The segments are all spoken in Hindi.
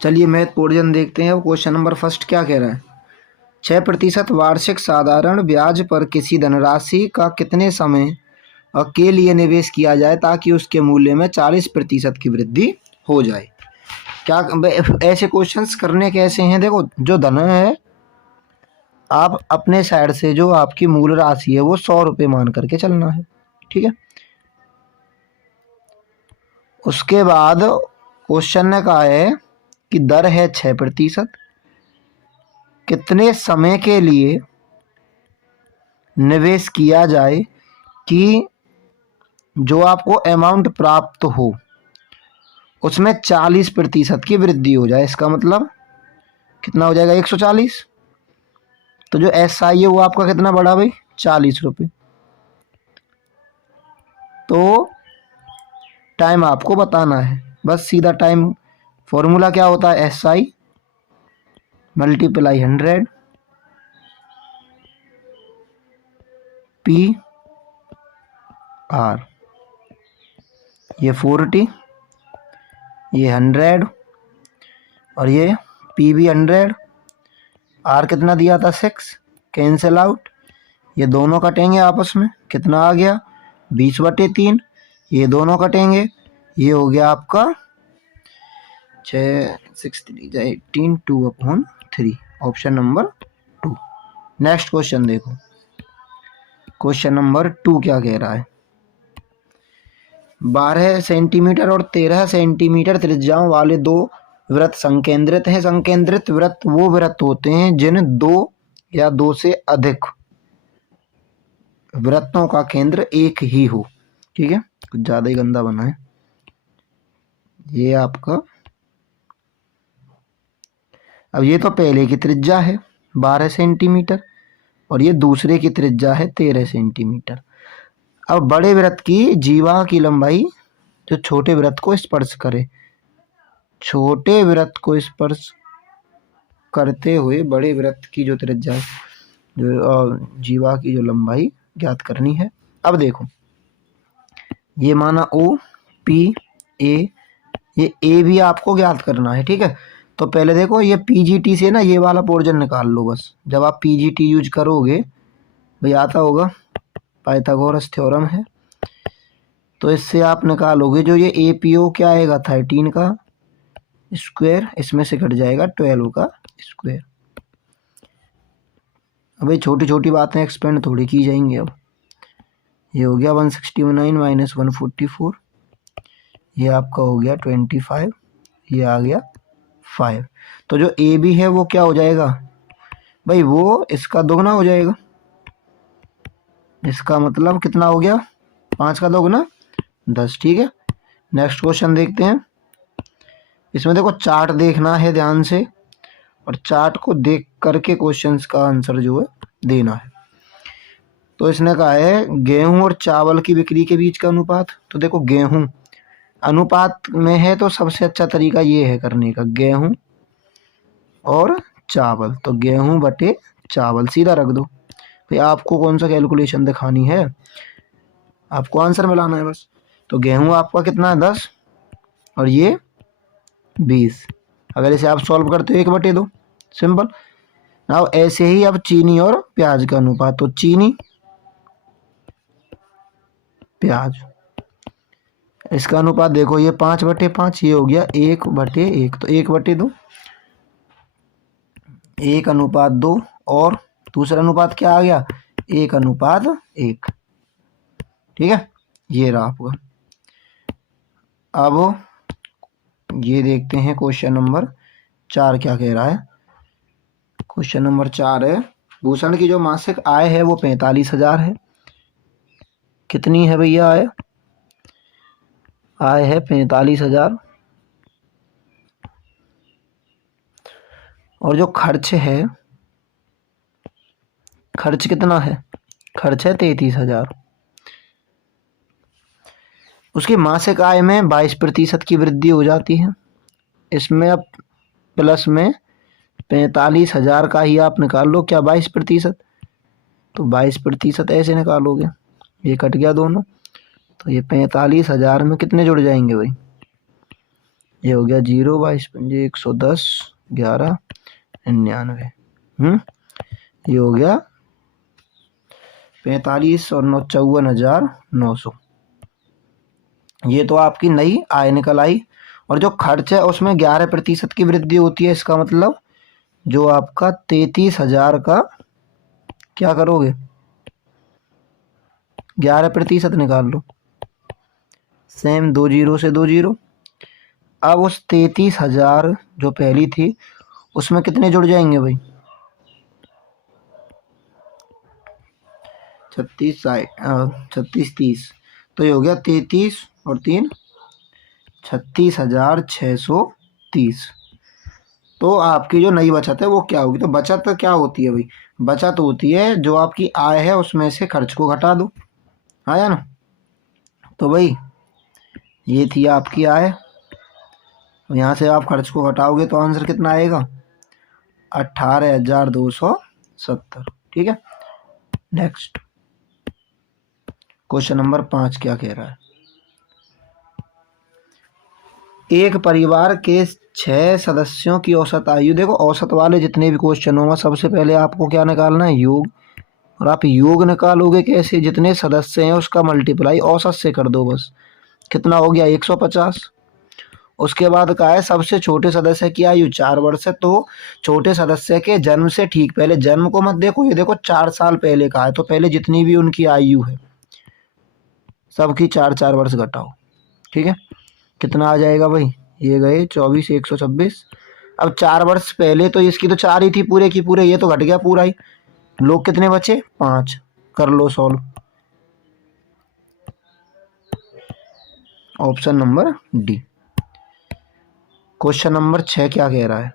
चलिए मैथ पोर्शन देखते हैं। क्वेश्चन नंबर फर्स्ट क्या कह रहा है। 6% वार्षिक साधारण ब्याज पर किसी धनराशि का कितने समय के लिए निवेश किया जाए ताकि उसके मूल्य में 40% की वृद्धि हो जाए। क्या ऐसे क्वेश्चंस करने कैसे हैं। देखो, जो धन है आप अपने साइड से जो आपकी मूल राशि है वो 100 रुपये मान करके चलना है। ठीक है। उसके बाद क्वेश्चन ने कहा है कि दर है 6%, कितने समय के लिए निवेश किया जाए कि जो आपको अमाउंट प्राप्त हो उसमें 40% की वृद्धि हो जाए। इसका मतलब कितना हो जाएगा, 140। तो जो एस आई है वो आपका कितना बढ़ा भाई, 40 रुपये। तो टाइम आपको बताना है, बस सीधा टाइम फॉर्मूला क्या होता है, S I multiply 100 P R. ये 40, ये 100 और ये पी भी 100, आर कितना दिया था 6, कैंसिल आउट। ये दोनों कटेंगे आपस में, कितना आ गया 20/3। ये दोनों कटेंगे, ये हो गया आपका 6 2/3, ऑप्शन नंबर 2। नेक्स्ट क्वेश्चन देखो। क्वेश्चन नंबर 2 क्या कह रहा है। 12 सेंटीमीटर और 13 सेंटीमीटर त्रिज्याओं वाले दो वृत्त संकेंद्रित हैं। संकेंद्रित वृत्त वो वृत्त होते हैं जिन दो या दो से अधिक वृत्तों का केंद्र एक ही हो। ठीक है, कुछ ज्यादा ही गंदा बना है ये आपका। अब ये तो पहले की त्रिज्या है 12 सेंटीमीटर और ये दूसरे की त्रिज्या है 13 सेंटीमीटर। अब बड़े वृत्त की जीवा की लंबाई जो छोटे वृत्त को स्पर्श करे, छोटे वृत्त को स्पर्श करते हुए बड़े वृत्त की जो त्रिज्या है, जो जीवा की जो लंबाई ज्ञात करनी है। अब देखो, ये माना ओ पी ए, ये ए भी आपको ज्ञात करना है। ठीक है, तो पहले देखो ये पीजीटी से ना ये वाला पोर्शन निकाल लो बस। जब आप पीजीटी यूज करोगे भाई आता होगा, पाइथागोरस थ्योरम है, तो इससे आप निकालोगे जो ये ए पी ओ क्या आएगा 13 का स्क्वायर, इसमें से कट जाएगा 12 का स्क्वायर। अब भाई छोटी छोटी बातें एक्सपेंड थोड़ी की जाएंगी। अब ये हो गया 169 माइनस 144, ये आपका हो गया 25, ये आ गया 5। तो जो ए बी है वो क्या हो जाएगा भाई, वो इसका दोगुना हो जाएगा। इसका मतलब कितना हो गया, 5 का दोगुना 10। ठीक है, नेक्स्ट क्वेश्चन देखते हैं। इसमें देखो चार्ट देखना है ध्यान से और चार्ट को देख करके क्वेश्चंस का आंसर जो है देना है। तो इसने कहा है गेहूं और चावल की बिक्री के बीच का अनुपात। तो देखो गेहूं अनुपात में है तो सबसे अच्छा तरीका ये है करने का, गेहूं और चावल। तो गेहूं बटे चावल सीधा रख दो भाई। आपको कौन सा कैलकुलेशन दिखानी है, आपको आंसर मिलाना है बस। तो गेहूं आपका कितना है 10 और ये 20। अगर इसे आप सॉल्व करते हो 1/2, सिंपल। अब ऐसे ही अब चीनी और प्याज का अनुपात, तो चीनी प्याज, इसका अनुपात देखो ये 5/5, ये हो गया 1/1। तो 1/2, 1:2 और दूसरा अनुपात क्या आ गया 1:1। ठीक है, ये रहा आपका। अब ये देखते हैं क्वेश्चन नंबर 4 क्या कह रहा है। क्वेश्चन नंबर 4 है भूषण की जो मासिक आय है वो 45,000 है। कितनी है भैया आय, आय है 45,000 और जो खर्च है, खर्च कितना है, खर्च है 33,000। उसकी मासिक आय में 22% की वृद्धि हो जाती है। इसमें अब प्लस में 45,000 का ही आप निकाल लो, क्या 22%, तो 22% ऐसे निकालोगे, ये कट गया दोनों। तो ये 45,000 में कितने जुड़ जाएंगे भाई, ये हो गया 0, 22 110, 11 99। ये हो गया 45 और 9 54,900। ये तो आपकी नई आय निकल आई। और जो खर्च है उसमें 11% की वृद्धि होती है। इसका मतलब जो आपका 33,000 का क्या करोगे, 11% निकाल लो। सेम 2 जीरो से 2 जीरो। अब उस 33,000 जो पहली थी उसमें कितने जुड़ जाएंगे भाई, 36 36 30। तो ये हो गया 33 और 3 36,630। तो आपकी जो नई बचत है वो क्या होगी। तो बचत क्या होती है भाई, बचत होती है जो आपकी आय है उसमें से खर्च को घटा दो। आया ना। तो भाई ये थी आपकी आय, यहाँ से आप खर्च को घटाओगे तो आंसर कितना आएगा, 18,270। ठीक है। नेक्स्ट क्वेश्चन नंबर 5 क्या कह रहा है। एक परिवार के 6 सदस्यों की औसत आयु। देखो औसत वाले जितने भी क्वेश्चन होगा सबसे पहले आपको क्या निकालना है, योग। और आप योग निकालोगे कैसे, जितने सदस्य हैं उसका मल्टीप्लाई औसत से कर दो बस। कितना हो गया, 150। उसके बाद कहा है सबसे छोटे सदस्य की आयु 4 वर्ष है। तो छोटे सदस्य के जन्म से ठीक पहले, जन्म को मत देखो, ये देखो 4 साल पहले का है। तो पहले जितनी भी उनकी आयु है सबकी 4 वर्ष घटाओ। ठीक है। कितना आ जाएगा भाई, ये गए 24 126। अब 4 वर्ष पहले तो इसकी तो 4 ही थी पूरे की पूरे, ये तो घट गया पूरा ही। लोग कितने बचे, 5। कर लो solve. Option number D. Question number 6 क्या कह रहा है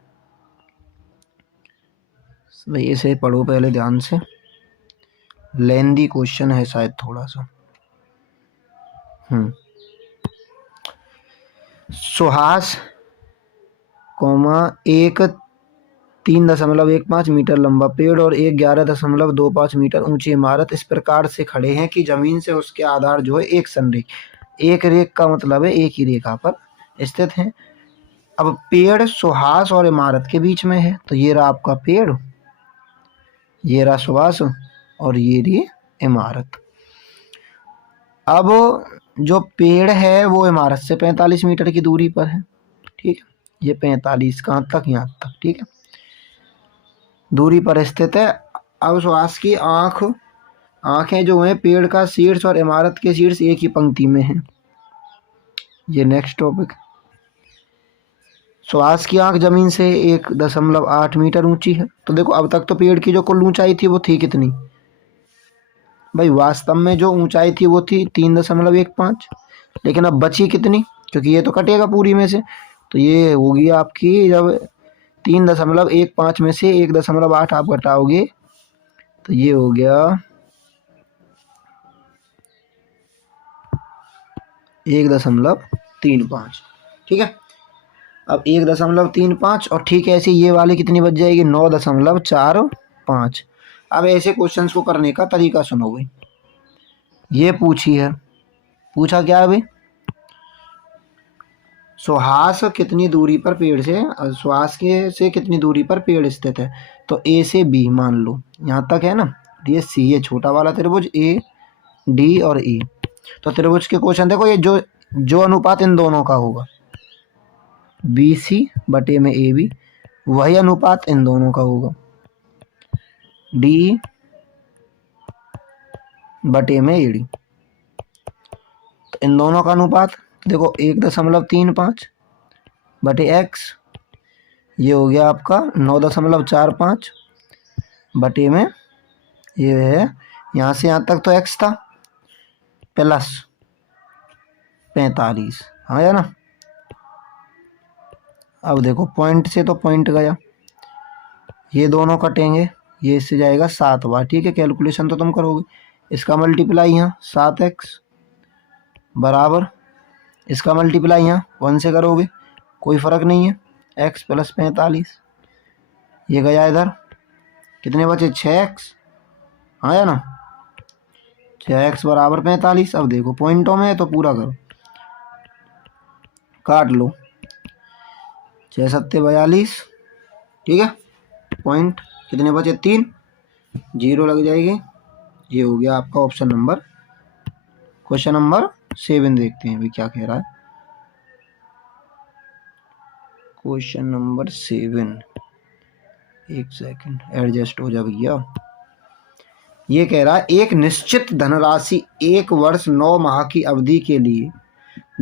भाई, इसे पढ़ो पहले ध्यान से, लेंदी क्वेश्चन है शायद थोड़ा सा। सुहास एक 3.15 मीटर लंबा पेड़ और एक 11.25 मीटर ऊंची इमारत इस प्रकार से खड़े हैं कि जमीन से उसके आधार जो है एक संरेख, एक रेख का मतलब है एक ही रेखा पर स्थित हैं। अब पेड़ सुहास और इमारत के बीच में है। तो ये रहा आपका पेड़, ये रहा सुहास और ये रही इमारत। अब जो पेड़ है वो इमारत से 45 मीटर की दूरी पर है। ठीक है। ये 45 कहाँ तक, यहाँ तक। ठीक है, दूरी पर स्थित है। अब सुहास की आंखें जो हैं पेड़ का शीर्ष और इमारत के शीर्ष एक ही पंक्ति में है। ये नेक्स्ट टॉपिक। सुहास की आंख जमीन से 1.8 मीटर ऊंची है। तो देखो अब तक तो पेड़ की जो कुल ऊंचाई थी वो थी कितनी भाई, वास्तव में जो ऊंचाई थी वो थी 3.15। लेकिन अब बची कितनी, क्योंकि ये तो कटेगा पूरी में से। तो ये होगी आपकी, जब 3.15 में से 1.8 आप घटाओगे तो ये हो गया 1.35। ठीक है। अब 1.35 और ठीक है ऐसे ये वाली कितनी बच जाएगी, 9.45। अब ऐसे क्वेश्चंस को करने का तरीका सुनो भाई। ये पूछी है, पूछा क्या है भाई, सुहास कितनी दूरी पर पेड़ से, सुहास के से कितनी दूरी पर पेड़ स्थित है। तो ए से बी मान लो यहाँ तक है ना। ये सी, ये छोटा वाला त्रिभुज ए डी और ई। तो त्रिभुज के क्वेश्चन देखो, ये जो जो अनुपात इन दोनों का होगा बी सी बटे में ए बी, वही अनुपात इन दोनों का होगा डी बटे में ए डी। तो इन दोनों का अनुपात देखो 1.35 बटे एक्स, ये हो गया आपका 9.45 बटे में ये है, यहाँ से यहाँ तक तो एक्स था प्लस 45। हाँ या ना। अब देखो पॉइंट से तो पॉइंट गया, ये दोनों कटेंगे, ये इससे जाएगा 7 बार। ठीक है, कैलकुलेशन तो तुम करोगे। इसका मल्टीप्लाई यहाँ 7x बराबर, इसका मल्टीप्लाई यहाँ 1 से करोगे, कोई फ़र्क नहीं है, x प्लस 45। ये गया इधर, कितने बचे 6x। हाँ या ना, 6x बराबर 45। अब देखो पॉइंटों में है तो पूरा करो, काट लो। 6 सत्ते 42, ठीक है। पॉइंट कितने बचे? 3, 0 लग जाएगी। ये हो गया आपका ऑप्शन नंबर। क्वेश्चन नंबर 7 देखते हैं भाई क्या कह रहा है। क्वेश्चन नंबर 7, एक सेकंड एडजस्ट हो जा भैया। ये कह रहा है एक निश्चित धनराशि 1 वर्ष 9 माह की अवधि के लिए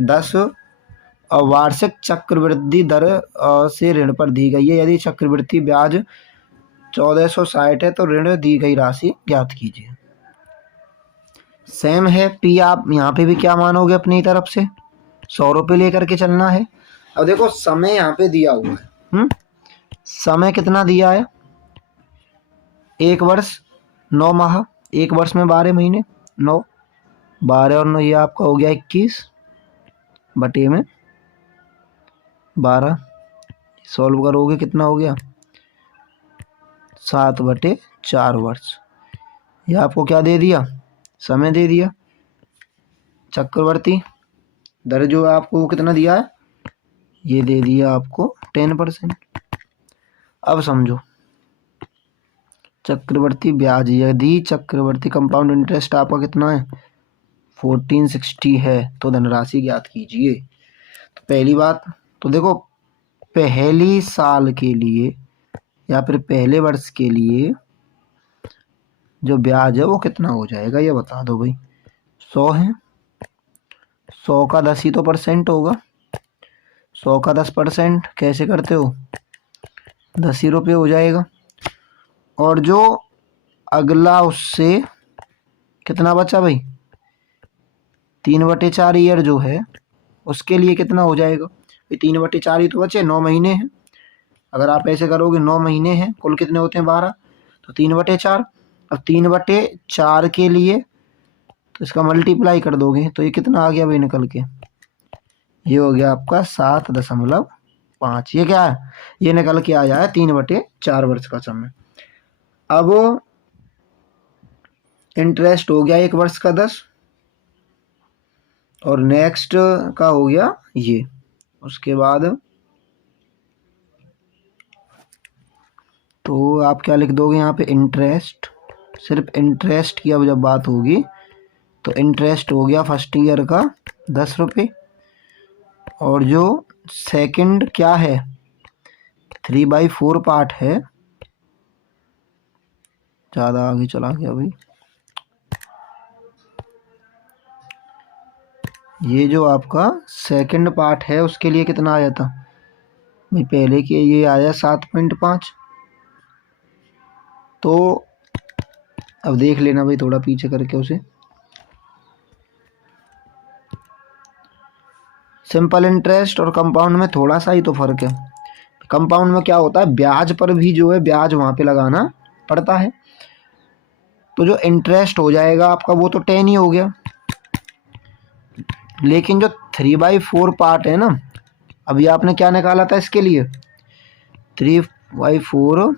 10 वार्षिक चक्रवृद्धि दर से ऋण पर दी गई है। यदि चक्रवृद्धि ब्याज 1460 है तो ऋण दी गई राशि ज्ञात कीजिए। सेम है पी, आप यहाँ पे भी क्या मानोगे अपनी तरफ से? 100 रुपये लेकर के चलना है। अब देखो समय यहाँ पे दिया हुआ है, समय कितना दिया है? 1 वर्ष 9 माह, 1 वर्ष में 12 महीने, 9, 12 और 9 ये आपका हो गया 21 बटे में 12। सॉल्व करोगे कितना हो गया? 7 बटे 4 वर्ष। ये आपको क्या दे दिया? समय दे दिया। चक्रवर्ती दर जो आपको कितना दिया है? ये दे दिया आपको 10%। अब समझो चक्रवर्ती ब्याज, यदि चक्रवर्ती कंपाउंड इंटरेस्ट आपका कितना है? 1460 है तो धनराशि ज्ञात कीजिए। तो पहली बात तो देखो, पहली साल के लिए या फिर पहले वर्ष के लिए जो ब्याज है वो कितना हो जाएगा ये बता दो भाई। 100 है, 100 का 10 ही तो परसेंट होगा। 100 का 10% कैसे करते हो? 10 ही रुपये हो जाएगा। और जो अगला उससे कितना बचा भाई? 3/4 ईयर जो है उसके लिए कितना हो जाएगा? 3/4 ही तो बचे, 9 महीने हैं। अगर आप ऐसे करोगे 9 महीने हैं, कुल कितने होते हैं? 12, तो 3/4। अब 3/4 के लिए तो इसका मल्टीप्लाई कर दोगे तो ये कितना आ गया भाई निकल के? ये हो गया आपका 7.5। ये क्या है? ये निकल के आ जाए 3/4 वर्ष का समय। अब इंटरेस्ट हो गया 1 वर्ष का 10 और नेक्स्ट का हो गया ये। उसके बाद तो आप क्या लिख दोगे यहाँ पे? इंटरेस्ट, सिर्फ इंटरेस्ट की अब जब बात होगी तो इंटरेस्ट हो गया फर्स्ट ईयर का 10 रुपये। और जो सेकंड क्या है? 3/4 पार्ट है। ज़्यादा आगे चला गया भाई। ये जो आपका सेकंड पार्ट है उसके लिए कितना आया था भाई? पहले के ये आया 7.5। तो अब देख लेना भाई थोड़ा पीछे करके उसे। सिंपल इंटरेस्ट और कंपाउंड में थोड़ा सा ही तो फर्क है। कंपाउंड में क्या होता है? ब्याज पर भी जो है ब्याज वहाँ पे लगाना पड़ता है। तो जो इंटरेस्ट हो जाएगा आपका वो तो 10 ही हो गया। लेकिन जो 3/4 पार्ट है ना, अभी आपने क्या निकाला था इसके लिए? 3/4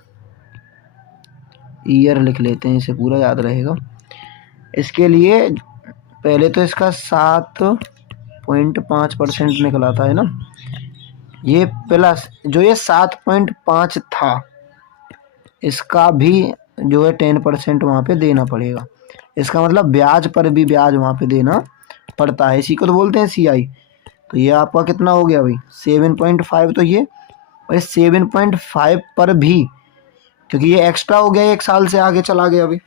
ईयर लिख लेते हैं, इसे पूरा याद रहेगा। इसके लिए पहले तो इसका 7.5% निकला था, है ना? ये प्लस जो ये 7.5 था इसका भी जो है 10% वहाँ पे देना पड़ेगा। इसका मतलब ब्याज पर भी ब्याज वहाँ पे देना पड़ता है। इसी को तो बोलते हैं CI। तो ये आपका कितना हो गया भाई? 7.5। तो ये और 7.5 पर भी, क्योंकि ये एक्स्ट्रा हो गया 1 साल से आगे चला गया अभी,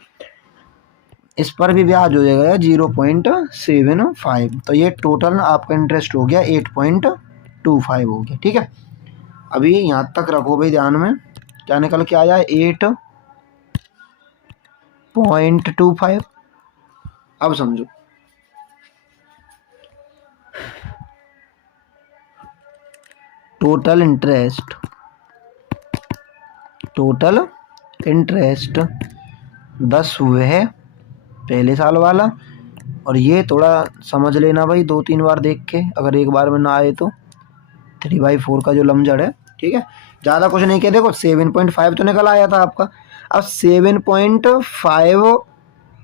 इस पर भी ब्याज हो जाएगा 0.75। तो ये टोटल आपका इंटरेस्ट हो गया 8.25 हो गया। ठीक है, अभी यहाँ तक रखो भाई ध्यान में। क्या निकल के आया? 8.25। अब समझो, टोटल इंटरेस्ट 10 हुए है पहले साल वाला। और ये थोड़ा समझ लेना भाई 2-3 बार देख के, अगर एक बार में ना आए तो। 3/4 का जो लमजड़ है, ठीक है, ज़्यादा कुछ नहीं किया। देखो 7.5 तो निकल आया था आपका। अब 7.5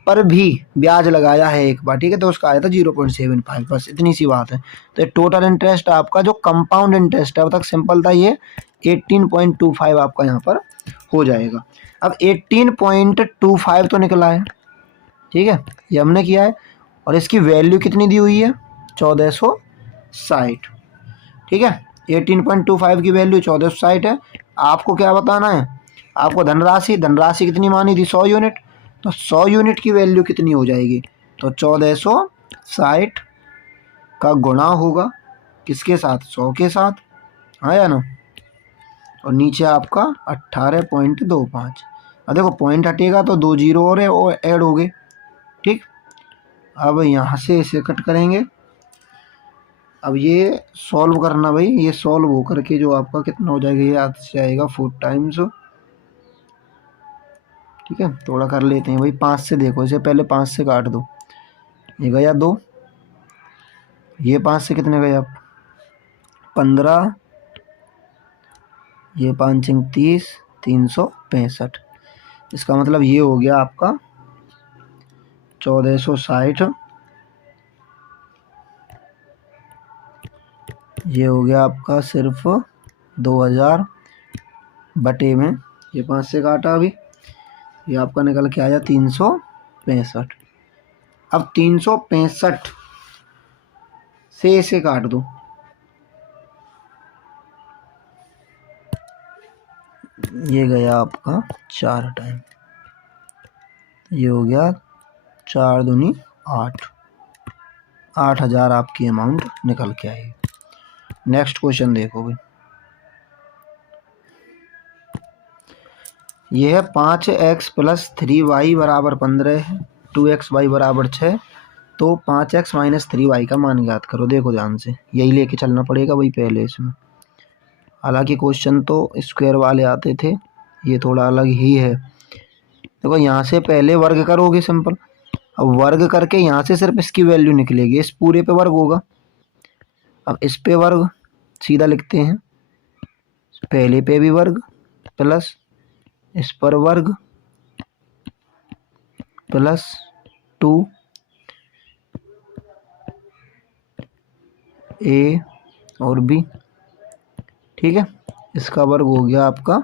पर भी ब्याज लगाया है एक बार, ठीक है, तो उसका आया था 0.75, बस इतनी सी बात है। तो टोटल इंटरेस्ट आपका जो कंपाउंड इंटरेस्ट है, अब तक सिंपल था, ये 18.25 आपका यहाँ पर हो जाएगा। अब 18.25 तो निकला है, ठीक है, ये हमने किया है, और इसकी वैल्यू कितनी दी हुई है, 1460, ठीक है। 18.25 की वैल्यू 1460 है। आपको क्या बताना है, आपको धनराशि, धनराशि कितनी मानी थी, 100 यूनिट, तो 100 यूनिट की वैल्यू कितनी हो जाएगी, तो 1460 का गुणा होगा किसके साथ, 100 के साथ, हाँ या ना, और नीचे आपका 18.25। अब देखो पॉइंट हटेगा तो 2 जीरो और ऐड हो गए, ठीक। अब यहाँ से इसे कट करेंगे। अब ये सॉल्व करना भाई, ये सॉल्व हो करके जो आपका कितना हो जाएगा, ये याद से आएगा 4 टाइम्स, ठीक है। थोड़ा कर लेते हैं भाई, 5 से देखो, इसे पहले 5 से काट दो, ये गया 2, ये 5 से कितने गए आप, 15, ये 5 30, 365, इसका मतलब ये हो गया आपका 1460, ये हो गया आपका सिर्फ 2000 बटे में, ये 5 से काटा अभी, ये आपका निकल के आया 365। अब 365 से इसे काट दो, ये गया आपका 4 टाइम, ये हो गया 4 दूनी 8, 8000 आपकी अमाउंट निकल के आएगी। नेक्स्ट क्वेश्चन देखो भाई, यह 5x + 3y = 15 है, 2xy = 6, तो 5x - 3y का मान ज्ञात करो। देखो ध्यान से, यही लेके चलना पड़ेगा भाई पहले इसमें, हालांकि क्वेश्चन तो स्क्वायर वाले आते थे, ये थोड़ा अलग ही है। देखो यहाँ से पहले वर्ग करोगे सिंपल, अब वर्ग करके यहाँ से सिर्फ इसकी वैल्यू निकलेगी, इस पूरे पे वर्ग होगा। अब इस पे वर्ग सीधा लिखते हैं, पहले पे भी वर्ग प्लस इस पर वर्ग प्लस 2 ए और बी, ठीक है, इसका वर्ग हो गया आपका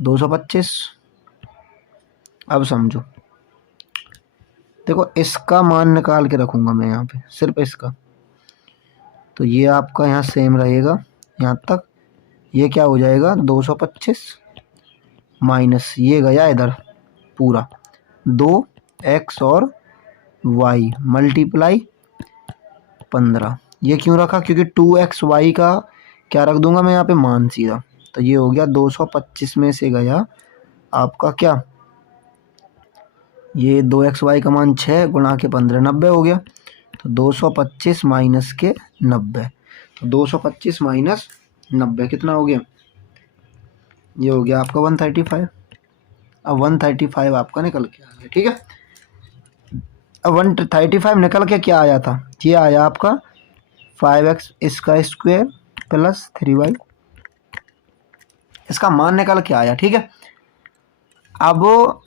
225। अब समझो, देखो इसका मान निकाल के रखूंगा मैं यहाँ पे, सिर्फ इसका, तो ये आपका यहाँ सेम रहेगा यहाँ तक, ये क्या हो जाएगा 225 माइनस ये गया इधर पूरा 2x और y मल्टीप्लाई 15। ये क्यों रखा, क्योंकि 2xy का क्या रख दूंगा मैं यहाँ पे मान सीधा, तो ये हो गया 225 में से गया आपका क्या, ये 2xy का मान 6 गुणा के 15 90 हो गया, तो 225 माइनस के 90, तो 225 माइनस 90 कितना हो गया, ये हो गया आपका 135। अब 135 आपका निकल के आ गया, ठीक है। अब 135 निकल के क्या आया था, ये आया आपका 5x इसका स्क्वायर प्लस 3y, इसका मान निकल के आया, ठीक है। अब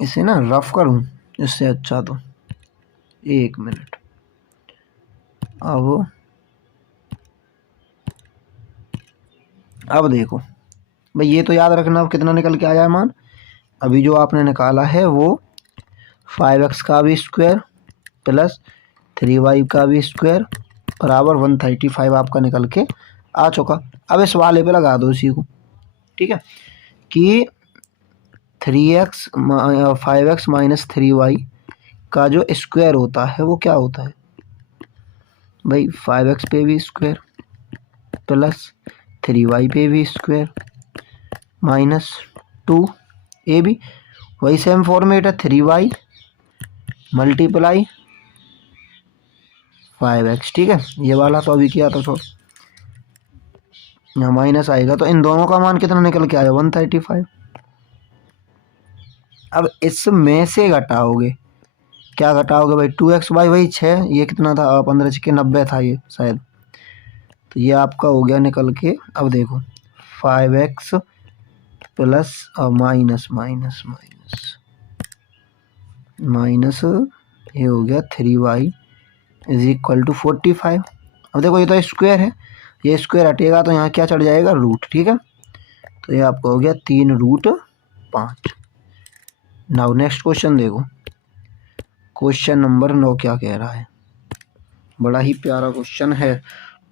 इसे ना रफ करूं इससे अच्छा, तो 1 मिनट, अब देखो भाई, ये तो याद रखना कितना निकल के आया है मान, अभी जो आपने निकाला है वो 5x का भी स्क्वायर प्लस 3y का भी स्क्वायर बराबर 135 आपका निकल के आ चुका। अब इस वाले पे लगा दो इसी को, ठीक है, कि 5x - 3y का जो स्क्वायर होता है वो क्या होता है भाई, 5x पे भी स्क्वायर प्लस 3y पे भी स्क्वायर माइनस 2 ए भी, वही सेम फॉर्मेट है, 3y मल्टीप्लाई 5x, ठीक है। ये वाला तो अभी किया था, तो यहाँ माइनस आएगा, तो इन दोनों का मान कितना निकल के आया 135। अब इसमें से घटाओगे, क्या घटाओगे भाई, 2xy वही 6, ये कितना था 15 के 90 था ये शायद, तो ये आपका हो गया निकल के। अब देखो 5x plus minus minus minus minus ये हो गया 3y इज इक्वल टू 45। अब देखो ये तो स्क्वायर है, ये स्क्वायर हटेगा तो यहाँ क्या चढ़ जाएगा, रूट। ठीक है, तो ये आपका हो गया 3√5। नाउ नेक्स्ट क्वेश्चन देखो, क्वेश्चन नंबर 9 क्या कह रहा है। बड़ा ही प्यारा क्वेश्चन है।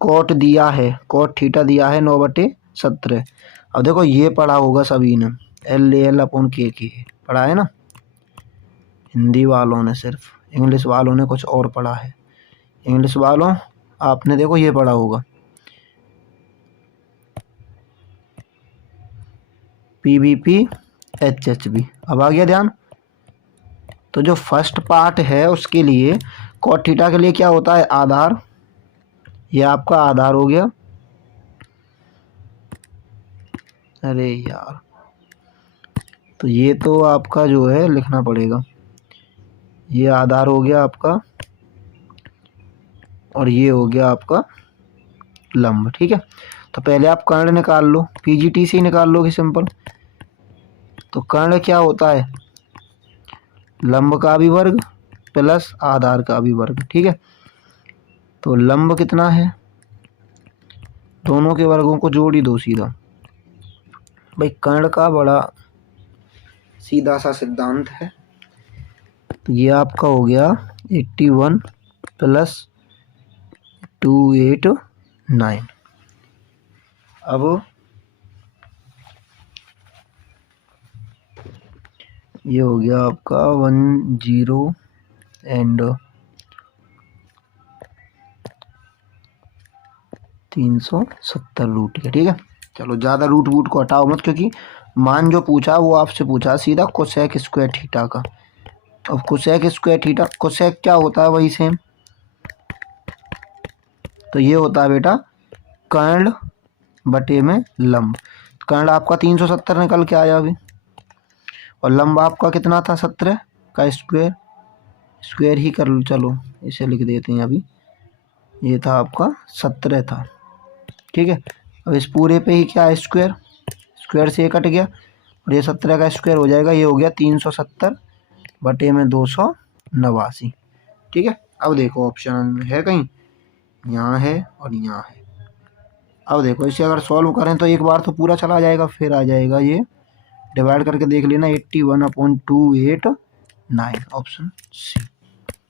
कोट दिया है, कोट थीटा दिया है 9/17। अब देखो ये पढ़ा होगा सभी ने, LAL/K पढ़ा है ना, हिंदी वालों ने सिर्फ, इंग्लिश वालों ने कुछ और पढ़ा है। इंग्लिश वालों आपने देखो ये पढ़ा होगा PVP HHB। अब आ गया ध्यान। तो जो फर्स्ट पार्ट है उसके लिए कॉट थीटा के लिए क्या होता है, आधार। ये आपका आधार हो गया, अरे यार तो ये तो आपका जो है लिखना पड़ेगा, ये आधार हो गया आपका और ये हो गया आपका लंब। ठीक है, तो पहले आप कर्ण निकाल लो, PGT से ही निकाल लोगे सिंपल। तो कर्ण क्या होता है, लंब का भी वर्ग प्लस आधार का भी वर्ग। ठीक है, तो लंब कितना है, दोनों के वर्गों को जोड़ ही दो सीधा। भाई कर्ण का बड़ा सीधा सा सिद्धांत है। तो ये आपका हो गया 81 प्लस 289। अब ये हो गया आपका 10 एंड 370 रूट के। ठीक है, चलो ज़्यादा रूट वूट को हटाओ मत, क्योंकि मान जो पूछा वो आपसे पूछा सीधा कोसेक स्क्वायर थीटा का। अब कोसेक स्क्वायर थीटा, कोसेक क्या होता है वही सेम, तो ये होता है बेटा कर्ण बटे में लंब। कर्ण आपका 370 निकल के आया अभी, और लंब आपका कितना था, 17 का स्क्वायर, स्क्वायर ही कर लो, चलो इसे लिख देते हैं अभी, ये था आपका 17 था। ठीक है, अब इस पूरे पे ही क्या है, स्क्वायर, स्क्वायर से ये कट गया और ये 17 का स्क्वायर हो जाएगा, ये हो गया 370 बटे में 289। ठीक है, अब देखो ऑप्शन है कहीं, यहाँ है और यहाँ है। अब देखो इसे अगर सॉल्व करें तो एक बार तो पूरा चला जाएगा, फिर आ जाएगा ये, डिवाइड करके देख लेना, 81/289, ऑप्शन सी।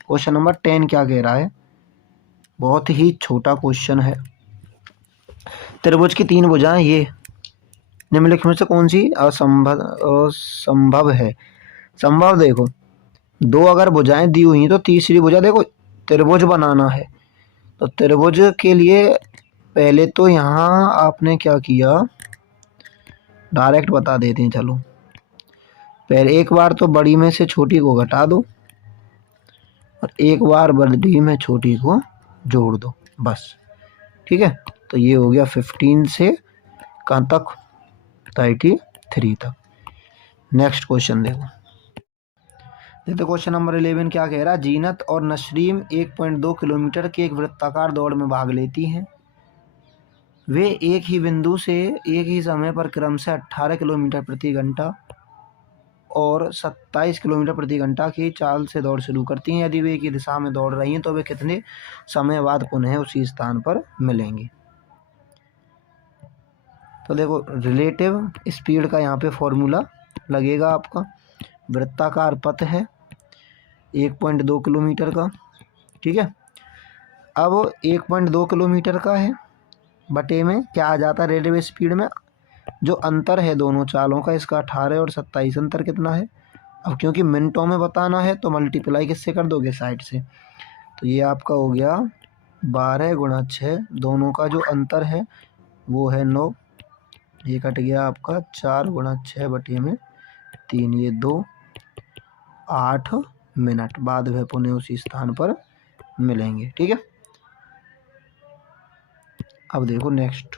क्वेश्चन नंबर 10 क्या कह रहा है, बहुत ही छोटा क्वेश्चन है। त्रिभुज की 3 भुजाएं ये निम्नलिखित में से कौन सी असंभव है। संभव देखो, 2 अगर भुजाएं दी हुई तो तीसरी भुजा, देखो त्रिभुज बनाना है तो त्रिभुज के लिए पहले तो यहाँ आपने क्या किया, डायरेक्ट बता देते हैं चलो। पहले एक बार तो बड़ी में से छोटी को घटा दो और एक बार बड़ी में छोटी को जोड़ दो, बस। ठीक है, तो ये हो गया 15 से कहाँ तक, 33 तक। नेक्स्ट क्वेश्चन देखो, क्वेश्चन नंबर 11 क्या कह रहा है, जीनत और नसरीम 1.2 किलोमीटर की एक वृत्ताकार दौड़ में भाग लेती हैं। वे एक ही बिंदु से एक ही समय पर क्रम से 18 किलोमीटर प्रति घंटा और 27 किलोमीटर प्रति घंटा की चाल से दौड़ शुरू करती हैं। यदि वे एक ही दिशा में दौड़ रही हैं तो वे कितने समय बाद पुनः उसी स्थान पर मिलेंगी। तो देखो रिलेटिव स्पीड का यहाँ पे फॉर्मूला लगेगा आपका, वृत्ताकार पथ है 1.2 किलोमीटर का। ठीक है, अब 1.2 किलोमीटर का है, बटे में क्या आ जाता है, रिलेटिव स्पीड में जो अंतर है दोनों चालों का, इसका 18 और 27 अंतर कितना है। अब क्योंकि मिनटों में बताना है तो मल्टीप्लाई किससे कर दोगे, 60 से। तो ये आपका हो गया 12 गुणा 6, दोनों का जो अंतर है वो है 9, ये कट गया आपका 4 गुणा 6 बटे में 3, ये 2, 8 मिनट बाद वह पुनः उसी स्थान पर मिलेंगे। ठीक है, अब देखो नेक्स्ट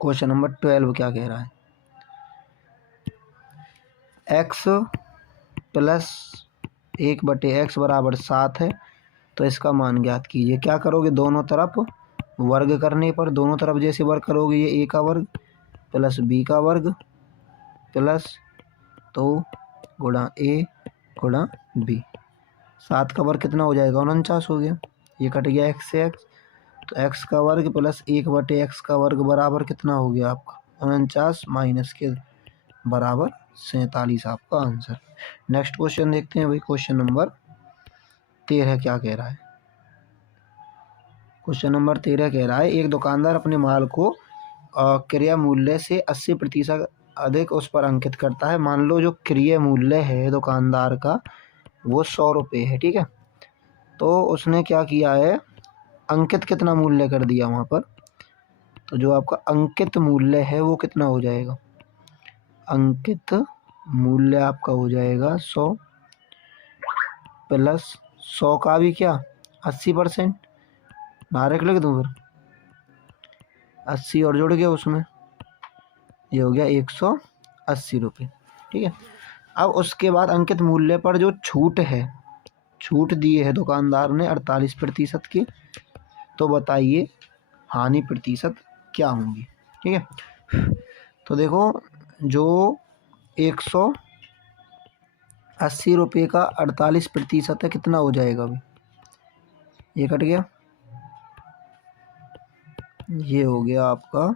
क्वेश्चन नंबर 12 क्या कह रहा है, x प्लस 1/x बराबर 7 है, तो इसका मान ज्ञात कीजिए। क्या करोगे, दोनों तरफ वर्ग करने पर, दोनों तरफ जैसे वर्ग करोगे, ये a का वर्ग प्लस b का वर्ग प्लस 2 गुणा a गुणा बी। 7 का वर्ग कितना हो जाएगा, 49 हो गया। ये कट गया x से x, तो x का वर्ग प्लस 1/x का वर्ग बराबर कितना हो गया आपका 49 माइनस के बराबर 47 आपका आंसर। नेक्स्ट क्वेश्चन देखते हैं भाई, क्वेश्चन नंबर 13 क्या कह रहा है। क्वेश्चन नंबर 13 कह रहा है एक दुकानदार अपने माल को क्रय मूल्य से 80% अधिक उस पर अंकित करता है। मान लो जो क्रय मूल्य है दुकानदार का वो 100 रुपये है, ठीक है। तो उसने क्या किया है, अंकित कितना मूल्य कर दिया वहाँ पर, तो जो आपका अंकित मूल्य है वो कितना हो जाएगा, अंकित मूल्य आपका हो जाएगा 100 प्लस 100 का भी क्या 80%, डायरेक्ट लिख दूँ फिर 80 और जुड़ गया उसमें, ये हो गया 180 रुपये, ठीक है। अब उसके बाद अंकित मूल्य पर जो छूट है, छूट दिए है दुकानदार ने 48% की, तो बताइए हानि प्रतिशत क्या होंगी, ठीक है। तो देखो जो 180 रुपये का 48% है कितना हो जाएगा अभी, ये कट गया, ये हो गया आपका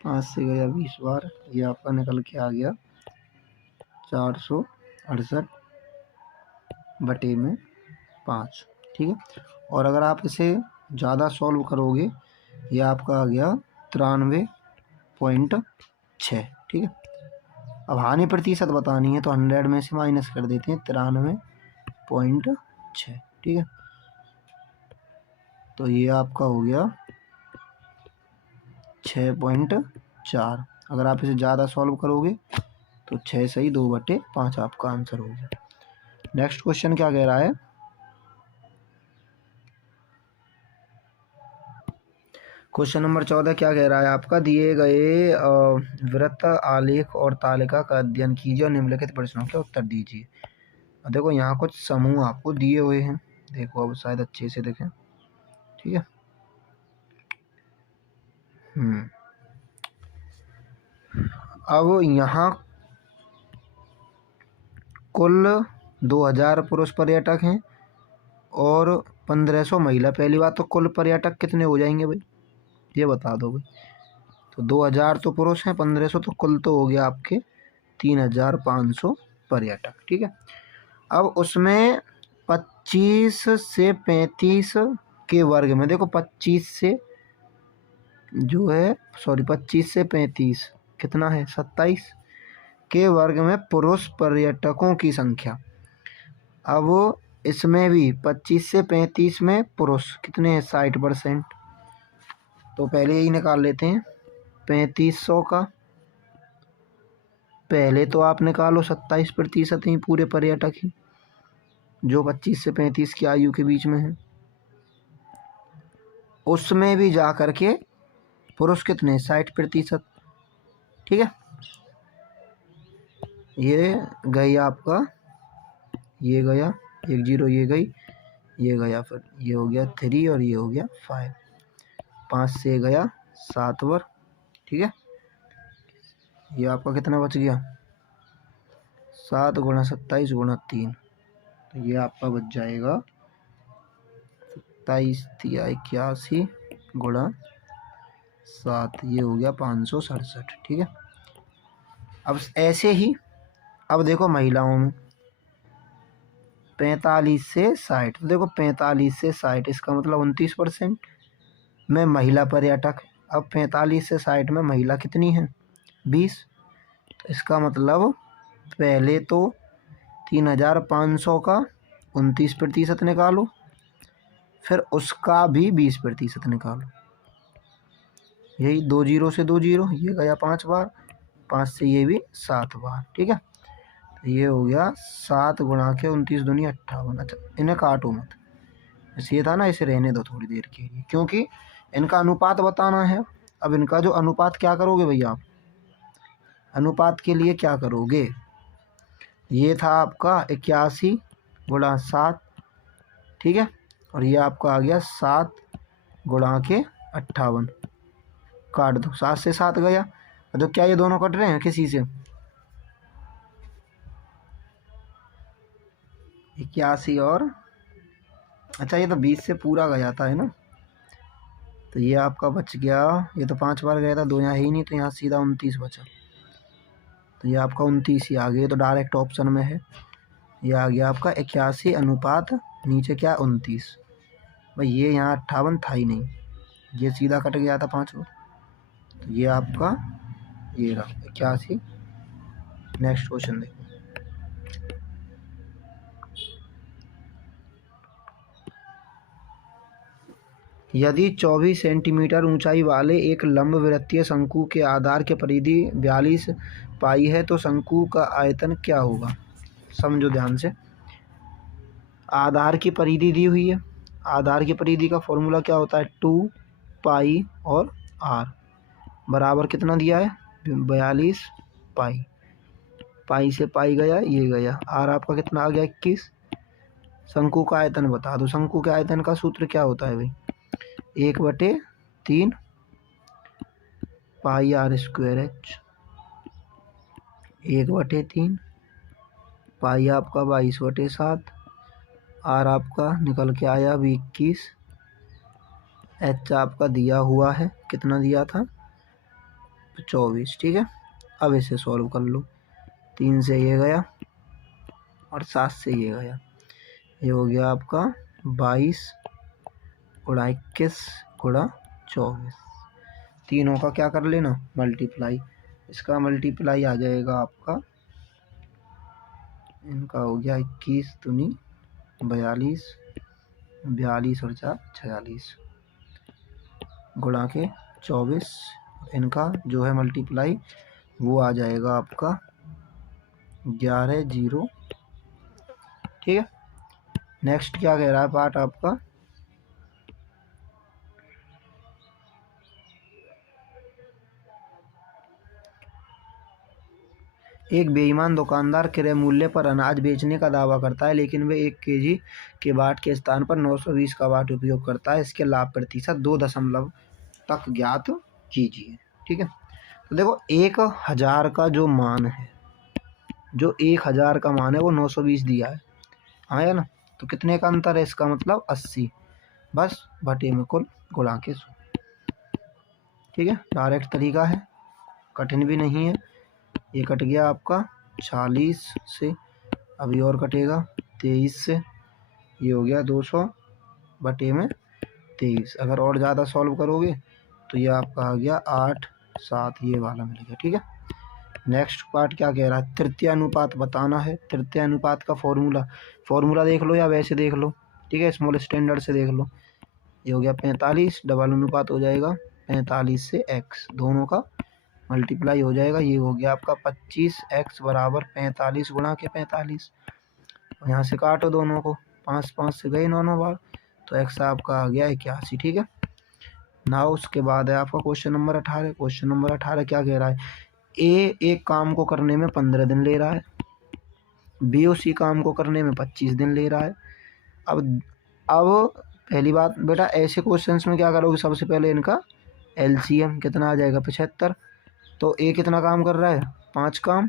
5 से गया 20 बार, ये आपका निकल के आ गया 468/5, ठीक है। और अगर आप इसे ज़्यादा सॉल्व करोगे, ये आपका आ गया 93.6, ठीक है। अब हानि प्रतिशत बतानी है तो 100 में से माइनस कर देते हैं 93.6, ठीक है। तो ये आपका हो गया 6.4। अगर आप इसे ज़्यादा सॉल्व करोगे तो 6 सही 2/5 आपका आंसर हो गया। नेक्स्ट क्वेश्चन क्या कह रहा है, क्वेश्चन नंबर 14 क्या कह रहा है आपका, दिए गए वृत्त आलेख और तालिका का अध्ययन कीजिए और निम्नलिखित प्रश्नों के उत्तर दीजिए। देखो यहाँ कुछ समूह आपको दिए हुए हैं, देखो अब शायद अच्छे से देखें, ठीक है। अब यहाँ कुल 2000 पुरुष पर्यटक हैं और 1500 महिला। पहली बात तो कुल पर्यटक कितने हो जाएंगे भाई, ये बता दो भाई। तो 2000 तो पुरुष हैं, 1500 तो कुल, तो हो गया आपके 3500 पर्यटक, ठीक है। अब उसमें 25 से 35 के वर्ग में, देखो 25 से जो है 35 कितना है 27 के वर्ग में पुरुष पर्यटकों की संख्या। अब इसमें भी 25 से 35 में पुरुष कितने हैं 60%, तो पहले यही निकाल लेते हैं 3500 का, पहले तो आप निकालो 27% ही पूरे पर्यटक ही जो 25 से 35 की आयु के बीच में है, उसमें भी जा कर के पुरुष कितने 60%, ठीक है। ये गई आपका, ये गया 1 0, ये गई, ये गया, फिर ये हो गया 3 और ये हो गया 5, 5 से गया 7 बार, ठीक है। ये आपका कितना बच गया 7 गुणा 27 गुणा 3, तो ये आपका बच जाएगा 27 81 गुणा 7, ये हो गया 567, ठीक है। अब ऐसे ही अब देखो महिलाओं में 45 से 60, तो देखो 45 से 60 इसका मतलब 29% में महिला पर्यटक। अब 45 से 60 में महिला कितनी है 20, तो इसका मतलब पहले तो 3500 का 29% निकालो, फिर उसका भी 20% निकालो, यही 2 0 से 2 0, ये गया 5 बार, 5 से ये भी 7 बार, ठीक है। तो ये हो गया 7 गुणा के 29 दूनी 58। अच्छा इन्हें काटो मत, जैसे ये था ना इसे रहने दो थोड़ी देर के लिए, क्योंकि इनका अनुपात बताना है। अब इनका जो अनुपात क्या करोगे भैया आप, अनुपात के लिए क्या करोगे, ये था आपका 81 गुणा 7, ठीक है, और ये आपका आ गया 7 गुणा के 58, काट दो, 7 से 7 गया, तो क्या ये दोनों कट रहे हैं किसी से? 81 और अच्छा ये तो 20 से पूरा गया था है ना, तो ये आपका बच गया, ये तो 5 बार गया था, 2 यहाँ है ही नहीं, तो यहाँ सीधा 29 बचा, तो ये आपका 29 ही आ गया, तो डायरेक्ट ऑप्शन में है, ये आ गया आपका 81 अनुपात नीचे क्या 29। भाई ये यहाँ 58 था ही नहीं, ये सीधा कट गया था 5 बार, तो ये आपका ये रहा 81। नेक्स्ट क्वेश्चन देखो। यदि 24 सेंटीमीटर ऊंचाई वाले एक लंबवृत्तीय शंकु के आधार की परिधि 42 पाई है तो शंकु का आयतन क्या होगा? समझो ध्यान से। आधार की परिधि दी हुई है, आधार की परिधि का फॉर्मूला क्या होता है? 2 पाई और r बराबर कितना दिया है? 42 पाई। पाई से पाई गया, ये गया, r आपका कितना आ गया? 21। शंकु का आयतन बता दो। शंकु के आयतन का सूत्र क्या होता है भाई? 1/3 पाई r स्क्वायर h, 1/3 पाई आपका 22/7, r आपका निकल के आया अभी 21, h आपका दिया हुआ है, कितना दिया था? 24। ठीक है, अब इसे सॉल्व कर लो। 3 से ये गया और 7 से ये गया, ये हो गया आपका 22 गुणा 21 गुणा 24। तीनों का क्या कर लेना? मल्टीप्लाई। इसका मल्टीप्लाई आ जाएगा आपका, इनका हो गया 21 दूनी 42, 42 और 4 46 गुणा के 24, इनका जो है मल्टीप्लाई वो आ जाएगा आपका 11 0। ठीक है, नेक्स्ट क्या कह रहा है पार्ट आपका? एक बेईमान दुकानदार क्रय मूल्य पर अनाज बेचने का दावा करता है, लेकिन वे 1 केजी के बाट के स्थान पर 920 का बाट उपयोग करता है। इसके लाभ प्रतिशत 2 दशमलव तक ज्ञात कीजिए। ठीक है, तो देखो 1000 का जो मान है, जो 1000 का मान है वो 920 दिया है, आया ना, तो कितने का अंतर है? इसका मतलब 80, बस बटे में कुल गुणा के 100। ठीक है, डायरेक्ट तरीका है, कठिन भी नहीं है। ये कट गया आपका 40 से, अभी और कटेगा 23 से, ये हो गया 200 बटे में 23। अगर और ज़्यादा सॉल्व करोगे तो ये आपका आ गया 8 7, ये वाला मिल गया। ठीक है, नेक्स्ट पार्ट क्या कह रहा है? तृतीय अनुपात बताना है। तृतीय अनुपात का फॉर्मूला देख लो या वैसे देख लो। ठीक है, स्मॉल स्टैंडर्ड से देख लो। ये हो गया 45, डबल अनुपात हो जाएगा 45 से x, दोनों का मल्टीप्लाई हो जाएगा, ये हो गया आपका 25x बराबर 45 गुणा के 45। यहाँ से काटो दोनों को, 5 5 से गए 9 9 बार, तो x आपका आ गया 81। ठीक है, ना उसके बाद है आपका क्वेश्चन नंबर 18। क्वेश्चन नंबर 18 क्या कह रहा है? ए एक काम को करने में 15 दिन ले रहा है, बी उसी काम को करने में 25 दिन ले रहा है। अब पहली बात बेटा, ऐसे क्वेश्चंस में क्या करोगे? सबसे पहले इनका एलसीएम कितना आ जाएगा? 75। तो ए कितना काम कर रहा है? 5 काम,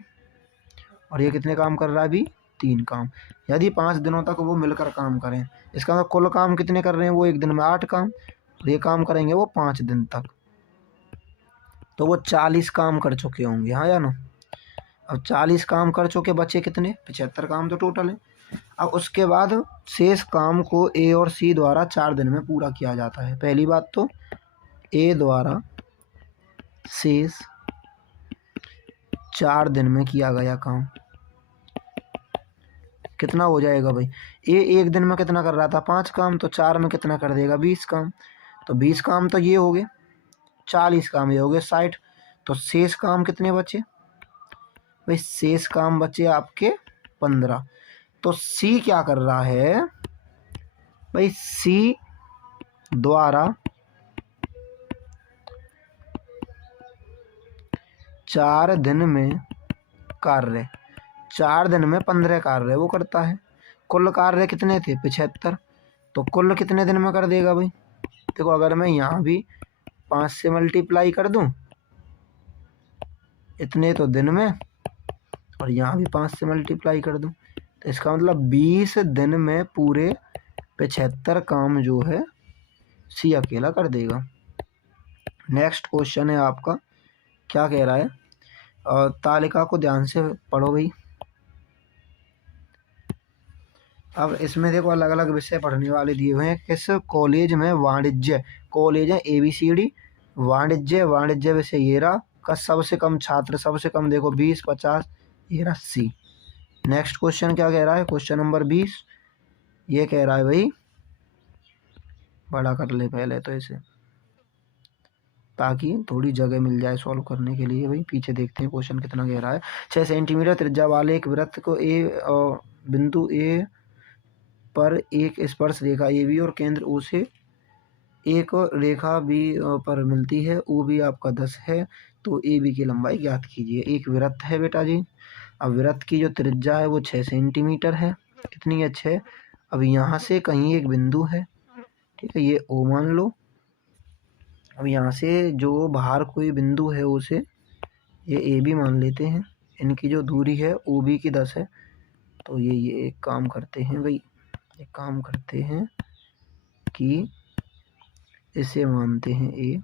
और ये कितने काम कर रहा है? अभी 3 काम। यदि 5 दिनों तक वो मिलकर काम करें, इसका मतलब कुल काम कितने कर रहे हैं? वो एक दिन में 8 काम, और ये काम करेंगे वो 5 दिन तक, तो वो 40 काम कर चुके होंगे, हाँ या ना? अब 40 काम कर चुके, बचे कितने? 75 काम तो टोटल है। अब उसके बाद शेष काम को ए और सी द्वारा 4 दिन में पूरा किया जाता है। पहली बात तो ए द्वारा शेष 4 दिन में किया गया काम कितना हो जाएगा भाई? ए एक दिन में कितना कर रहा था? 5 काम, तो 4 में कितना कर देगा? 20 काम। तो 20 काम तो ये हो गए, 40 काम ये हो गए 60। तो शेष काम कितने बचे भाई? शेष काम बचे आपके 15। तो सी क्या कर रहा है भाई? सी द्वारा 4 दिन में कार्य, 4 दिन में 15 कार्य वो करता है। कुल कार्य कितने थे? 75। तो कुल कितने दिन में कर देगा भाई? देखो, अगर मैं यहाँ भी 5 से मल्टीप्लाई कर दूं, इतने तो दिन में, और यहाँ भी 5 से मल्टीप्लाई कर दूं, तो इसका मतलब 20 दिन में पूरे 75 काम जो है सी अकेला कर देगा। नेक्स्ट क्वेश्चन है आपका, क्या कह रहा है, और तालिका को ध्यान से पढ़ो भाई। अब इसमें देखो अलग अलग विषय पढ़ने वाले दिए हुए हैं। किस कॉलेज में वाणिज्य, कॉलेज है ABCD, वाणिज्य विषय ये रहा, का सबसे कम छात्र, सबसे कम देखो 20, 50, ये रहा C। नेक्स्ट क्वेश्चन क्या कह रहा है, क्वेश्चन नंबर 20, ये कह रहा है भाई, बड़ा कर ले पहले तो इसे, ताकि थोड़ी जगह मिल जाए सॉल्व करने के लिए। भाई पीछे देखते हैं क्वेश्चन कितना कह रहा है। 6 सेंटीमीटर त्रिज्या वाले एक वृत्त को बिंदु A पर एक स्पर्श रेखा AB और केंद्र O से एक रेखा B पर मिलती है, OB आपका 10 है, तो AB की लंबाई ज्ञात कीजिए। एक वृत्त है बेटा जी। अब वृत्त की जो त्रिज्या है वो 6 सेंटीमीटर है। कितनी है? 6। अब यहाँ से कहीं एक बिंदु है, ठीक है, ये O मान लो। अब यहाँ से जो बाहर कोई बिंदु है उसे ये AB मान लेते हैं। इनकी जो दूरी है OB की 10 है, तो ये एक काम करते हैं भाई, एक काम करते हैं कि इसे मानते हैं A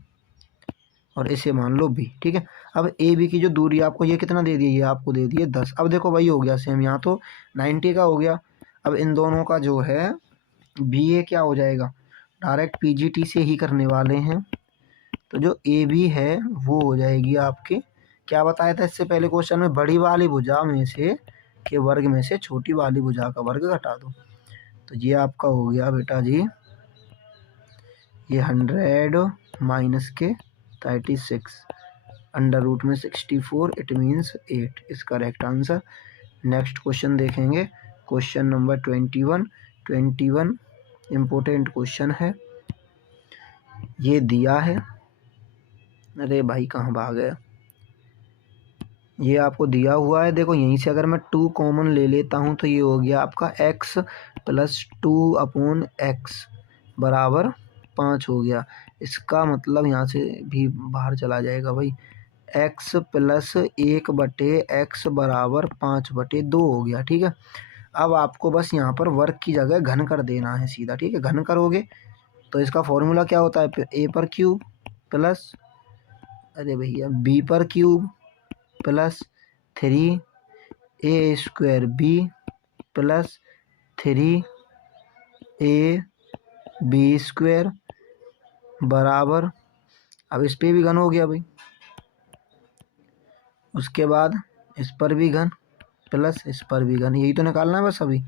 और इसे मान लो B, ठीक है। अब AB की जो दूरी आपको ये कितना दे दिया, ये आपको दे दिए 10। अब देखो वही हो गया सेम, यहाँ तो 90 का हो गया। अब इन दोनों का जो है BA क्या हो जाएगा, डायरेक्ट PGT से ही करने वाले हैं, तो जो AB है वो हो जाएगी आपके, क्या बताया था इससे पहले क्वेश्चन में, बड़ी वाली भुजा में से के वर्ग में से छोटी वाली भुजा का वर्ग घटा दो। तो ये आपका हो गया बेटा जी, ये 100 माइनस के 36 अंडर रूट में 64, इट मीन्स 8 इस करेक्ट आंसर। नेक्स्ट क्वेश्चन देखेंगे, क्वेश्चन नंबर 21 इम्पोर्टेंट क्वेश्चन है। ये दिया है, अरे भाई कहाँ भाग गया, ये आपको दिया हुआ है। देखो यहीं से अगर मैं 2 कॉमन ले लेता हूँ तो ये हो गया आपका x प्लस 2/x बराबर 5 हो गया। इसका मतलब यहाँ से भी बाहर चला जाएगा भाई, x प्लस 1/x बराबर 5/2 हो गया, ठीक है। अब आपको बस यहाँ पर वर्ग की जगह घन कर देना है सीधा, ठीक है। घन करोगे तो इसका फॉर्मूला क्या होता है, a पर क्यूब प्लस, अरे भैया b पर cube plus 3a² b plus 3ab² बराबर, अब इस पे भी घन हो गया भाई, उसके बाद इस पर भी घन प्लस इस पर भी घन, यही तो निकालना है बस अभी,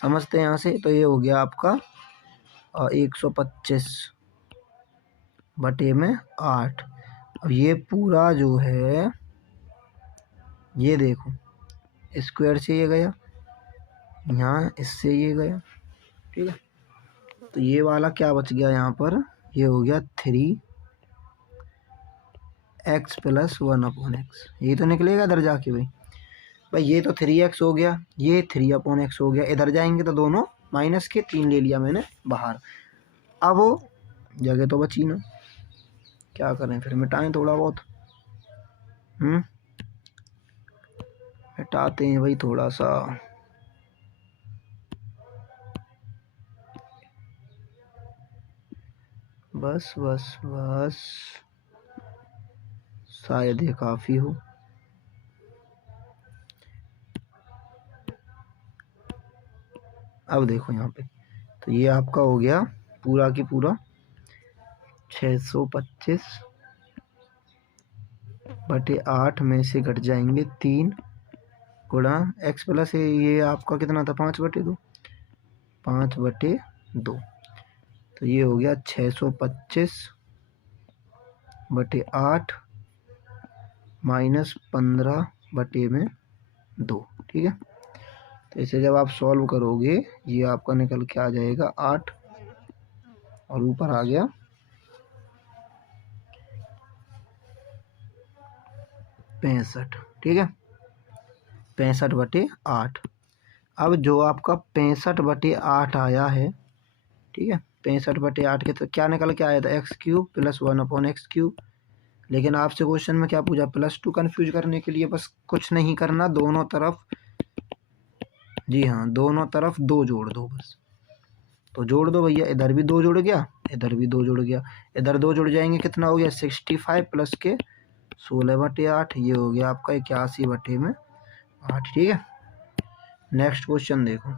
समझते हैं यहाँ से। तो ये हो गया आपका 125/8। अब ये पूरा जो है, ये देखो स्क्वायर से ये गया, यहाँ इससे ये गया, ठीक है। तो ये वाला क्या बच गया यहाँ पर, ये हो गया 3x प्लस 1/x, ये तो निकलेगा इधर जाके भाई ये तो 3x हो गया, ये 3/x हो गया, इधर जाएंगे तो दोनों माइनस के 3 ले लिया मैंने बाहर। अब जगह तो बची ना, क्या करें फिर, मिटाएं थोड़ा बहुत, हटाते हैं भाई थोड़ा सा, बस बस बस, शायद ये काफ़ी हो। अब देखो यहाँ पे, तो ये आपका हो गया पूरा की पूरा 625/8 में से घट जाएंगे 3 गुणा x प्लस ये आपका कितना था, 5/2, 5/2, तो ये हो गया 625/8 माइनस 15/2, ठीक है। तो इसे जब आप सॉल्व करोगे ये आपका निकल के आ जाएगा 8 और ऊपर आ गया 65, ठीक है, 65/8। अब जो आपका 65/8 आया है, ठीक है, 65/8 के तो क्या निकल के आया था x³ प्लस 1/x³। लेकिन आपसे क्वेश्चन में क्या पूछा, +2 कन्फ्यूज करने के लिए बस कुछ नहीं करना, दोनों तरफ, जी हाँ, दोनों तरफ 2 जोड़ दो बस। तो जोड़ दो भैया, इधर भी 2 जुड़ गया, इधर भी 2 जुड़ गया, इधर 2 जुड़ जाएंगे, कितना हो गया 65 प्लस के 16/8, ये हो गया आपका 81/8। ठीक है, नेक्स्ट क्वेश्चन देखो,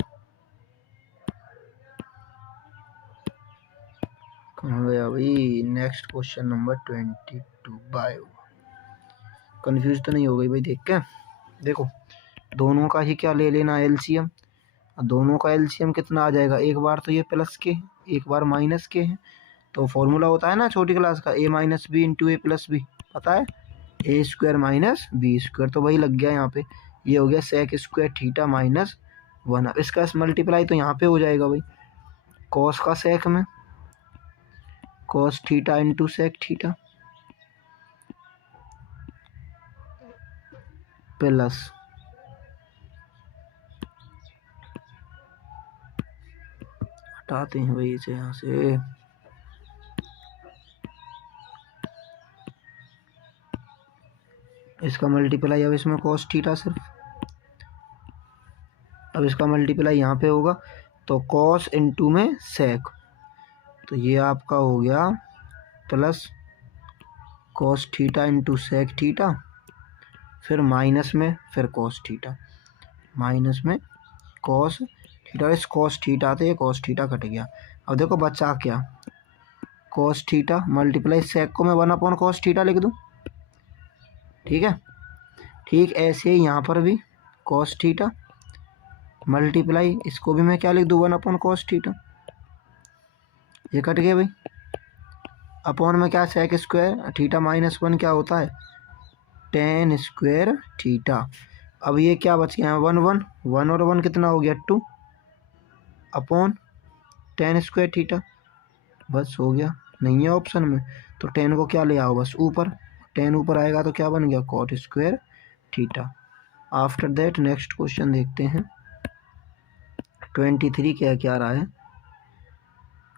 कहाँ गया भाई, next question number 22 bio. Confuse तो नहीं हो गई भाई देख के, देखो दोनों का ही क्या ले लेना एलसीएम, दोनों का एलसीएम कितना आ जाएगा, एक बार तो ये प्लस के हैं, एक बार माइनस के हैं, तो फॉर्मूला होता है ना छोटी क्लास का, a minus B into A plus B, पता है, A square minus B square, तो वही लग गया यहाँ पे, ये हो गया सेक स्क्वायर थीटा माइनस 1। अब इसका मल्टीप्लाई तो यहाँ पे हो जाएगा भाई, कॉस का सेक में cos theta into sec theta plus हटाते हैं भाई इसे यहाँ से, इसका मल्टीप्लाई अब इसमें कॉस थीटा सिर्फ, अब इसका मल्टीप्लाई यहाँ पे होगा तो कॉस इंटू में सेक, तो ये आपका हो गया plus cos theta into sec theta, फिर माइनस में फिर कॉस थीटा, माइनस में कॉस थीटा, इस कॉस थीटा से कॉस थीटा कट गया। अब देखो बचा क्या, कॉस थीटा मल्टीप्लाई सेक को मैं 1/cos थीटा लिख दूँ, ठीक है, ठीक ऐसे यहाँ पर भी कॉस थीटा मल्टीप्लाई इसको भी मैं क्या लिख दूँ 1/cos थीटा, ये कट गया भाई, अपॉन में क्या सेक स्क्वायर थीटा माइनस 1 क्या होता है tan स्क्वायर थीटा। अब ये क्या बच गया है 1 और 1 कितना हो गया 2 अपॉन tan स्क्वायर थीटा, बस हो गया, नहीं है ऑप्शन में तो tan को क्या ले आओ बस ऊपर, tan ऊपर आएगा तो क्या बन गया cot square theta. After that next question देखते हैं 23, क्या रहा है,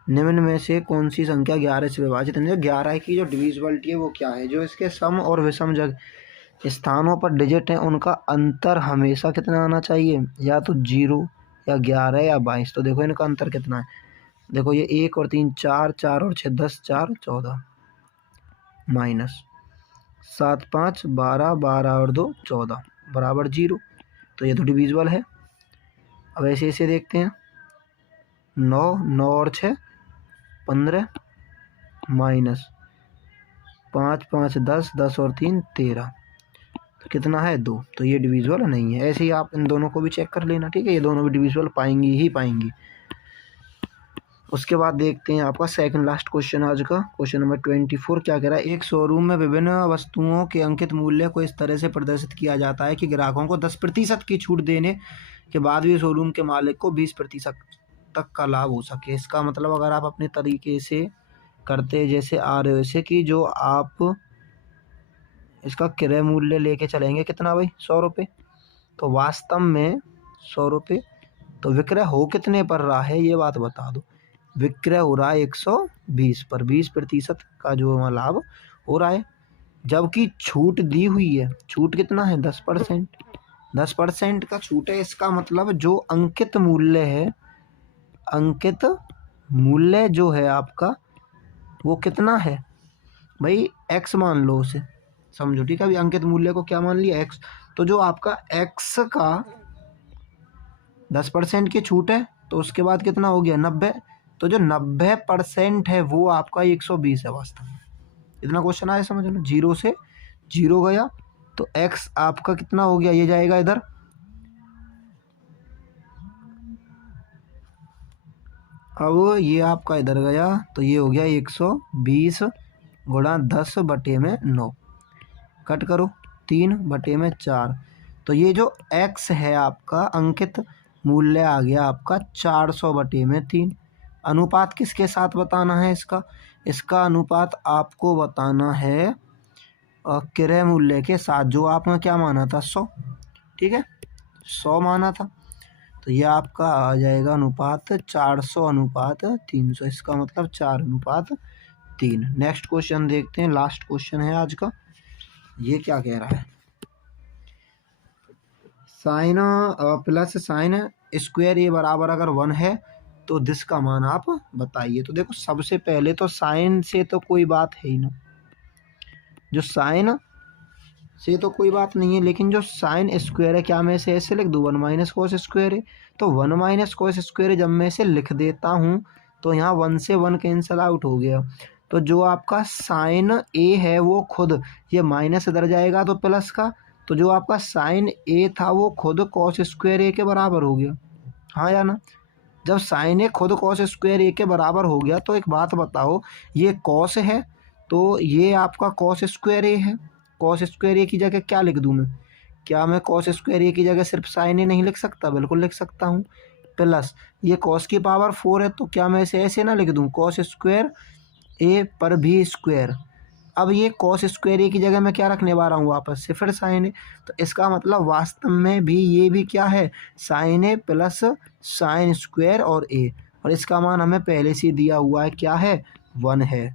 निम्न में से कौन सी संख्या 11 से विभाजित है, 11 की जो डिविजिबिलिटी है वो क्या है, जो इसके सम और विषम स्थानों पर डिजिट हैं उनका अंतर हमेशा कितना आना चाहिए, या तो 0 या 11 या 22। तो देखो इनका अंतर कितना है, देखो ये 1 और 3 4, 4 और 6 10, 4 14, माइनस 7 5 12, 12 और 2 14 बराबर 0, तो ये तो डिविजिबल है। अब ऐसे ऐसे देखते हैं 9 9 और 6 15, माइनस 5 5 10, 10 और 3 13, तो कितना है 2, तो ये डिविजिबल नहीं है। ऐसे ही आप इन दोनों को भी चेक कर लेना, ठीक है, ये दोनों भी डिविजिबल पाएंगी ही पाएंगी। उसके बाद देखते हैं आपका सेकंड लास्ट क्वेश्चन आज का, क्वेश्चन नंबर 24 क्या कह रहा है, एक शोरूम में विभिन्न वस्तुओं के अंकित मूल्य को इस तरह से प्रदर्शित किया जाता है कि ग्राहकों को 10% की छूट देने के बाद भी शोरूम के मालिक को 20% तक का लाभ हो सके। इसका मतलब अगर आप अपने तरीके से करते जैसे आ रहे हो ऐसे कि जो आप इसका क्रय मूल्य लेके चलेंगे कितना भाई 100 रुपये, तो वास्तव में 100 रुपये, तो विक्रय हो कितने पर रहा है ये बात बता दो, विक्रय हो रहा है 120 पर, 20% का जो लाभ हो रहा है, जबकि छूट दी हुई है, छूट कितना है 10%, 10% का छूट है, इसका मतलब जो अंकित मूल्य है, अंकित मूल्य जो है आपका वो कितना है भाई x मान लो उसे, समझो ठीक है, अभी अंकित मूल्य को क्या मान लिया x, तो जो आपका x का 10% की छूट है तो उसके बाद कितना हो गया 90, तो जो 90% है वो आपका 120 है वास्तव में। इतना क्वेश्चन आया समझ लो, 0 से 0 गया तो x आपका कितना हो गया, ये जाएगा इधर, अब ये आपका इधर गया तो ये हो गया 120 गुणा 10/9, कट करो 3/4, तो ये जो x है आपका अंकित मूल्य आ गया आपका 400/3। अनुपात किसके साथ बताना है इसका, इसका अनुपात आपको बताना है क्रय मूल्य के साथ, जो आपने क्या माना था 100, ठीक है 100 माना था, तो ये आपका आ जाएगा अनुपात 400 अनुपात 300, इसका मतलब 4:3। नेक्स्ट क्वेश्चन देखते हैं, लास्ट क्वेश्चन है आज का। ये क्या कह रहा है, साइन प्लस साइन स्क्वायर ए बराबर अगर 1 है तो दिस का मान आप बताइए। तो देखो सबसे पहले तो साइन से तो कोई बात है ही ना, जो साइन से तो कोई बात नहीं है, लेकिन जो साइन स्क्वायर है क्या मैं इसे ऐसे लिख दूँ 1 माइनस कॉस स्क्वायर है। तो 1 माइनस कॉस स्क्वायर जब मैं इसे लिख देता हूँ तो यहाँ 1 से 1 कैंसिल आउट हो गया। तो जो आपका साइन ए है वो खुद ये माइनस इधर जाएगा तो प्लस का, तो जो आपका साइन ए था वो खुद कॉस स्क्वायर ए के बराबर हो गया, हाँ या ना। जब साइन ए खुद कॉस स्क्वायर ए के बराबर हो गया तो एक बात बताओ, ये कॉस है तो ये आपका कॉस स्क्वायर ए है। कॉस स्क्वायर ए की जगह क्या लिख दूँ मैं, क्या मैं कॉस स्क्वायर ए की जगह सिर्फ साइन ए नहीं लिख सकता, बिल्कुल लिख सकता हूँ। प्लस ये कॉस की पावर 4 है तो क्या मैं इसे ऐसे ना लिख दूँ कॉस स्क्वायर ए पर भी स्क्वायर। अब ये कॉस स्क्वायर ए की जगह मैं क्या रखने वाला हूँ वापस से फिर साइन ए। तो इसका मतलब वास्तव में भी ये भी क्या है, साइन ए प्लस साइन स्क्वायर और ए, और इसका मान हमें पहले से दिया हुआ है क्या है 1 है।